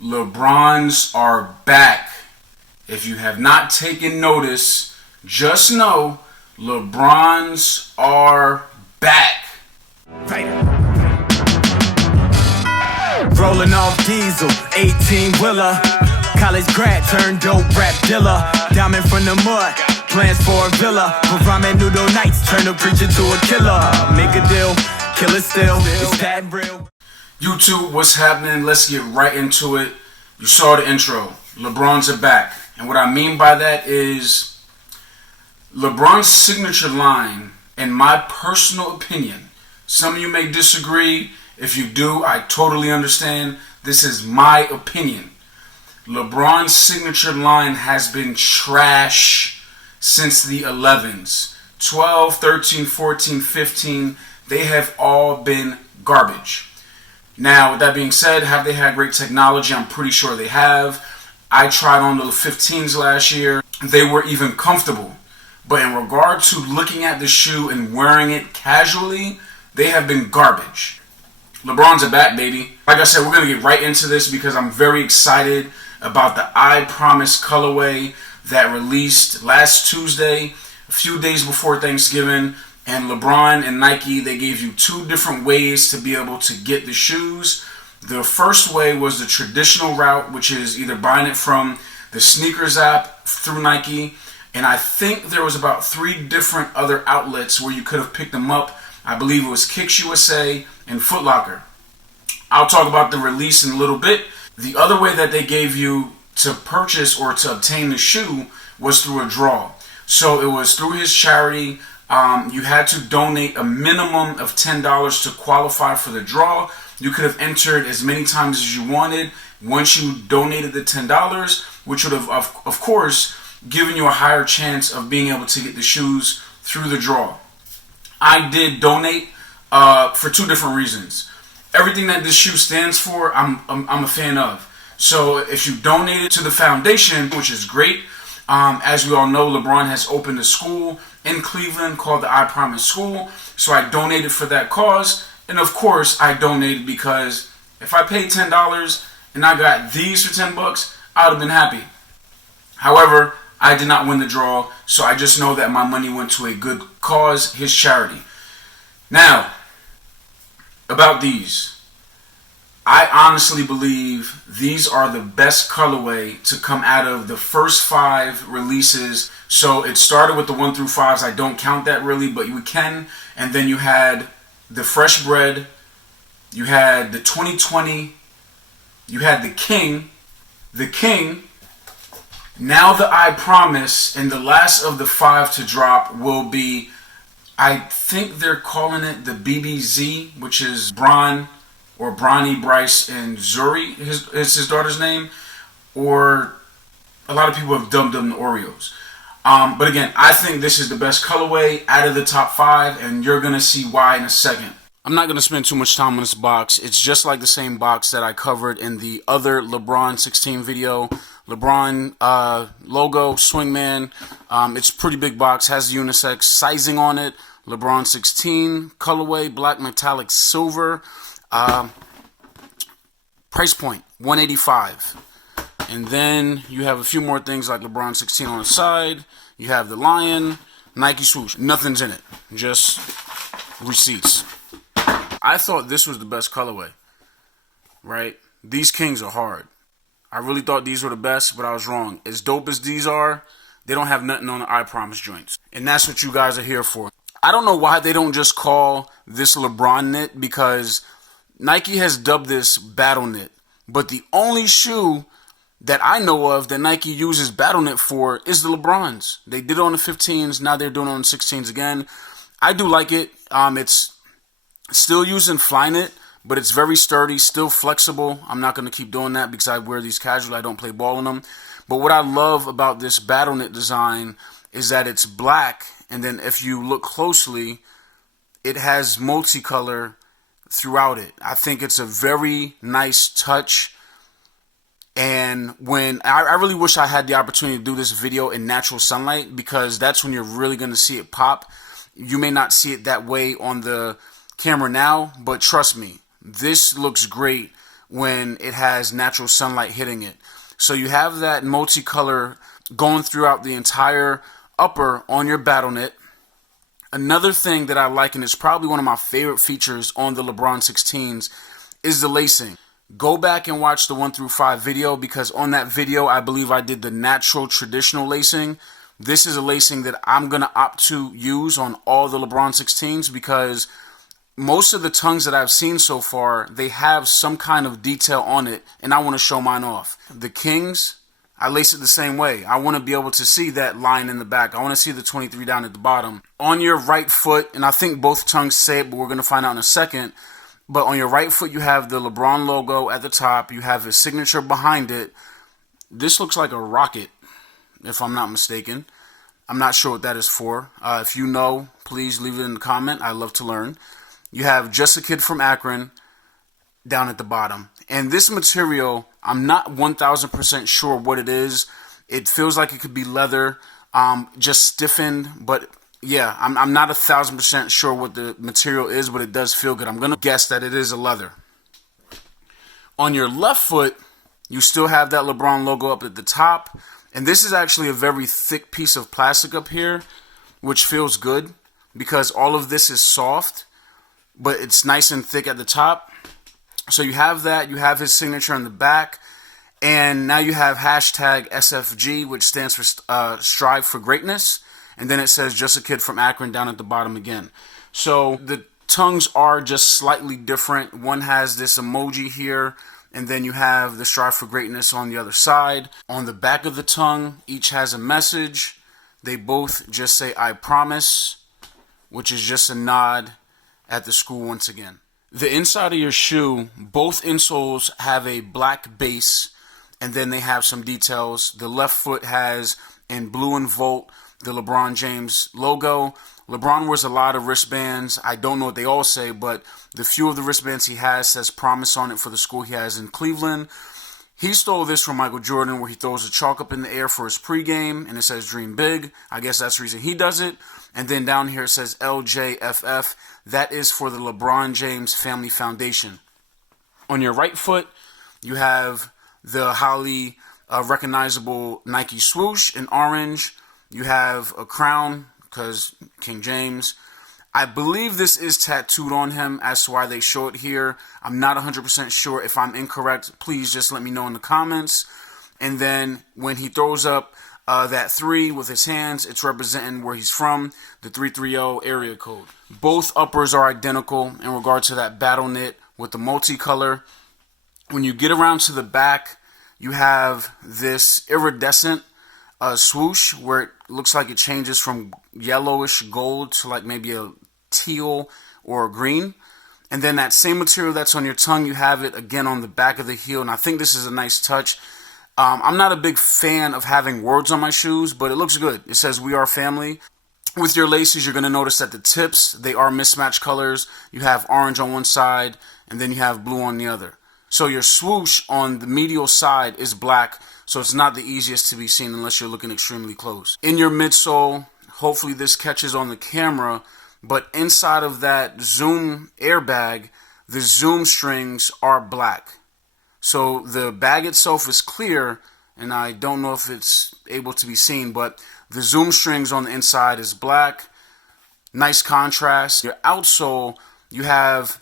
LeBrons are back. If you have not taken notice, just know LeBrons are back. Rolling off diesel, 18-wheeler. College grad turned dope rap dealer. Diamond from the mud, plans for a villa. But ramen noodle nights turn a preacher to a killer. Make a deal, kill it still, it's that real. YouTube, what's happening? Let's get right into it. You saw the intro. LeBrons are back. And what I mean by that is LeBron's signature line, in my personal opinion, some of you may disagree. If you do, I totally understand. This is my opinion. LeBron's signature line has been trash since the 11s. 12, 13, 14, 15, they have all been garbage. Now, with that being said, have they had great technology? I'm pretty sure they have. I tried on the 15s last year. They were even comfortable. But in regard to looking at the shoe and wearing it casually, they have been garbage. LeBrons are back, baby. Like I said, we're going to get right into this because I'm very excited about the I Promise colorway that released last Tuesday, a few days before Thanksgiving. And LeBron and Nike, they gave you two different ways to be able to get the shoes. The first way was the traditional route, which is either buying it from the sneakers app through Nike. And I think there was about 3 different other outlets where you could have picked them up. I believe it was Kicks USA and Foot Locker. I'll talk about the release in a little bit. The other way that they gave you to purchase or to obtain the shoe was through a draw. So it was through his charity. You had to donate a minimum of $10 to qualify for the draw. You could have entered as many times as you wanted once you donated the $10, which would have, of course, given you a higher chance of being able to get the shoes through the draw. I did donate for 2 different reasons. Everything that this shoe stands for, I'm a fan of. So if you donated to the foundation, which is great, as we all know, LeBron has opened a school in Cleveland called the I Promise School. So I donated for that cause. And of course, I donated because if I paid $10 and I got these for $10, I would have been happy. However, I did not win the draw, so I just know that my money went to a good cause, his charity. Now, about these. I honestly believe these are the best colorway to come out of the first 5 releases. So it started with the 1 through 5s. I don't count that really, but we can. And then you had the Fresh Bread. You had the 2020. You had the King. The King. Now the I Promise. And the last of the 5 to drop will be, I think they're calling it the BBZ, which is Bron. Or Bronny, Bryce, and Zuri is his daughter's name. Or a lot of people have dubbed them the Oreos. But again, I think this is the best colorway out of the top 5, and you're going to see why in a second. I'm not going to spend too much time on this box. It's just like the same box that I covered in the other LeBron 16 video. LeBron logo, swingman. It's a pretty big box, has unisex sizing on it. LeBron 16, colorway, black metallic silver. Price point, $185. And then you have a few more things like LeBron 16 on the side. You have the lion, Nike swoosh. Nothing's in it, just receipts. I thought this was the best colorway, right? These Kings are hard. I really thought these were the best, but I was wrong. As dope as these are, they don't have nothing on the I Promise joints. And that's what you guys are here for. I don't know why they don't just call this LeBron knit, because Nike has dubbed this Battleknit, but the only shoe that I know of that Nike uses Battleknit for is the LeBrons. They did it on the 15s, now they're doing it on the 16s again. I do like it. It's still using Flyknit, but it's very sturdy, still flexible. I'm not going to keep doing that because I wear these casually. I don't play ball in them. But what I love about this Battleknit design is that it's black, and then if you look closely, it has multicolor throughout it. I think it's a very nice touch. And when I really wish I had the opportunity to do this video in natural sunlight, because that's when you're really going to see it pop. You may not see it that way on the camera now, but trust me, this looks great when it has natural sunlight hitting it. So you have that multicolor going throughout the entire upper on your Battleknit. Another thing that I like, and it's probably one of my favorite features on the LeBron 16s, is the lacing. Go back and watch the 1 through 5 video, because on that video I believe I did the natural traditional lacing. This is a lacing that I'm going to opt to use on all the LeBron 16s, because most of the tongues that I've seen so far, they have some kind of detail on it, and I want to show mine off. The Kings, I lace it the same way. I want to be able to see that line in the back. I want to see the 23 down at the bottom. On your right foot, and I think both tongues say it, but we're going to find out in a second, but on your right foot you have the LeBron logo at the top. You have his signature behind it. This looks like a rocket, if I'm not mistaken. I'm not sure what that is for. If you know, please leave it in the comment. I'd love to learn. You have Just a Kid from Akron down at the bottom. And this material, I'm not 1000% sure what it is. It feels like it could be leather, just stiffened. But yeah, I'm not 1000% sure what the material is, but it does feel good. I'm going to guess that it is a leather. On your left foot, you still have that LeBron logo up at the top. And this is actually a very thick piece of plastic up here, which feels good because all of this is soft, but it's nice and thick at the top. So you have that. You have his signature on the back. And now you have hashtag SFG, which stands for Strive for Greatness. And then it says Just a Kid from Akron down at the bottom again. So the tongues are just slightly different. One has this emoji here, and then you have the Strive for Greatness on the other side. On the back of the tongue, each has a message. They both just say, I promise, which is just a nod at the school once again. The inside of your shoe, both insoles have a black base, and then they have some details. The left foot has, in blue and Volt, the LeBron James logo. LeBron wears a lot of wristbands. I don't know what they all say, but the few of the wristbands he has says promise on it for the school he has in Cleveland. He stole this from Michael Jordan, where he throws a chalk up in the air for his pregame, and it says dream big. I guess that's the reason he does it. And then down here it says LJFF. That is for the LeBron James Family Foundation. On your right foot, you have the highly recognizable Nike swoosh in orange. You have a crown, because King James. I believe this is tattooed on him, as to why they show it here. I'm not 100% sure. If I'm incorrect, please just let me know in the comments. And then when he throws up that 3 with his hands, it's representing where he's from, the 330 area code. Both uppers are identical in regard to that Battleknit with the multicolor. When you get around to the back, you have this iridescent swoosh where it looks like it changes from yellowish gold to like maybe a teal or a green. And then that same material that's on your tongue, you have it again on the back of the heel. And I think this is a nice touch. I'm not a big fan of having words on my shoes, but it looks good. It says we are family. With your laces, you're going to notice that the tips, they are mismatched colors. You have orange on one side, and then you have blue on the other. So your swoosh on the medial side is black, so it's not the easiest to be seen unless you're looking extremely close. In your midsole, hopefully this catches on the camera, but inside of that Zoom airbag, the Zoom strings are black. So the bag itself is clear, and I don't know if it's able to be seen, but the Zoom strings on the inside is black. Nice contrast. Your outsole, you have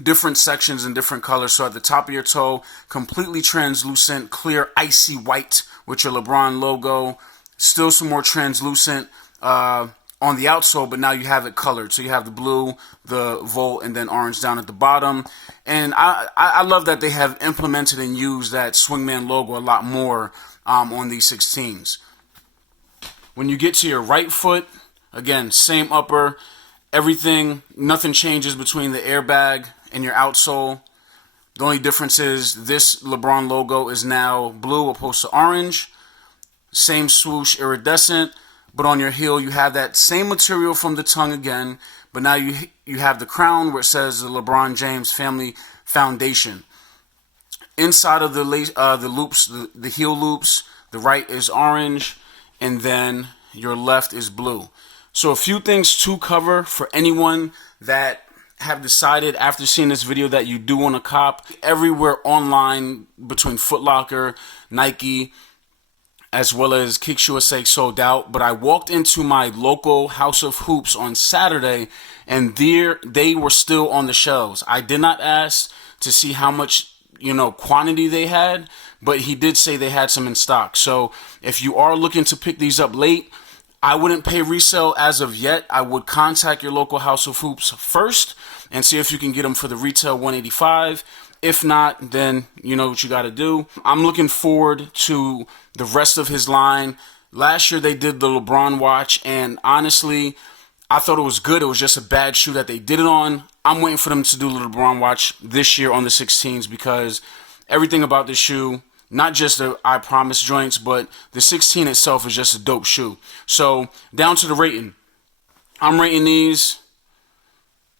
different sections in different colors. So at the top of your toe, completely translucent, clear, icy white with your LeBron logo. Still some more translucent on the outsole, but now you have it colored. So you have the blue, the Volt, and then orange down at the bottom. And I love that they have implemented and used that Swingman logo a lot more on these 16s. When you get to your right foot, again, same upper, everything, nothing changes between the airbag and your outsole. The only difference is this LeBron logo is now blue opposed to orange. Same swoosh, iridescent, but on your heel you have that same material from the tongue again, but now you have the crown where it says the LeBron James Family Foundation. Inside of the loops, the heel loops, the right is orange, and then your left is blue. So a few things to cover for anyone that have decided after seeing this video that you do want to cop everywhere online between Foot Locker, Nike, as well as Kicks USA sold out. But I walked into my local House of Hoops on Saturday, and there they were still on the shelves. I did not ask to see how much, quantity they had, but he did say they had some in stock. So if you are looking to pick these up late, I wouldn't pay resale as of yet. I would contact your local House of Hoops first and see if you can get them for the retail $185. If not, then you know what you got to do. I'm looking forward to the rest of his line. Last year they did the LeBron watch, and honestly, I thought it was good. It was just a bad shoe that they did it on. I'm waiting for them to do the LeBron watch this year on the 16s, because everything about this shoe, not just the I Promise joints, but the 16 itself is just a dope shoe. So down to the rating. I'm rating these.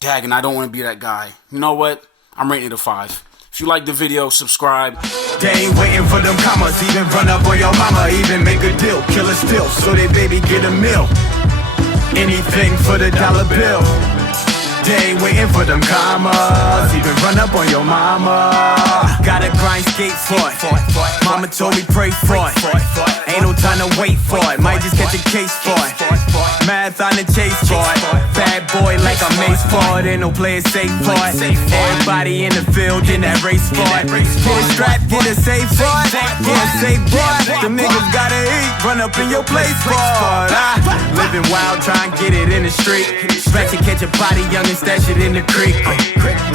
Dang, and I don't want to be that guy. You know what? I'm rating it a 5. If you like the video, subscribe. They ain't waiting for them commas, even run up on your mama, even make a deal, kill a still, so they baby get a meal. Anything for the dollar bill. They ain't waiting for them commas, even run up on your mama. Gotta grind, skate for it. Mama told me pray for it. Ain't no time to wait for it. Might just catch a case for it. Math on the chase for it. Bad boy like a mace for it. Ain't no player safe for it. Everybody in the field in that race for it. Get a strap, get a safe for it. Get a safe for it. Them niggas gotta eat, run up in your place for it. Living wild, try and get it in the street. Ratchet catch a body young and stash it in the creek.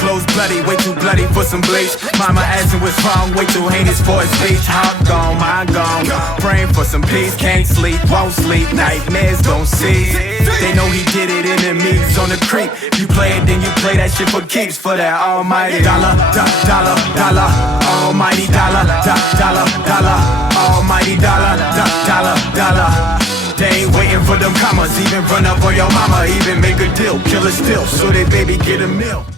Clothes bloody, way too bloody for some bleach. Mama asking what's wrong, way too heinous for his speech. Heart gone, mind gone. Praying for some peace, can't sleep, won't sleep. Nightmares don't cease. They know he did it, enemies on the creep. You play it, then you play that shit for keeps. For that almighty dollar, dollar, dollar. Almighty dollar, dollar, dollar. Almighty dollar, dollar, dollar. They ain't waiting for them commas, even run up on your mama, even make a deal, kill a still, so they baby get a meal.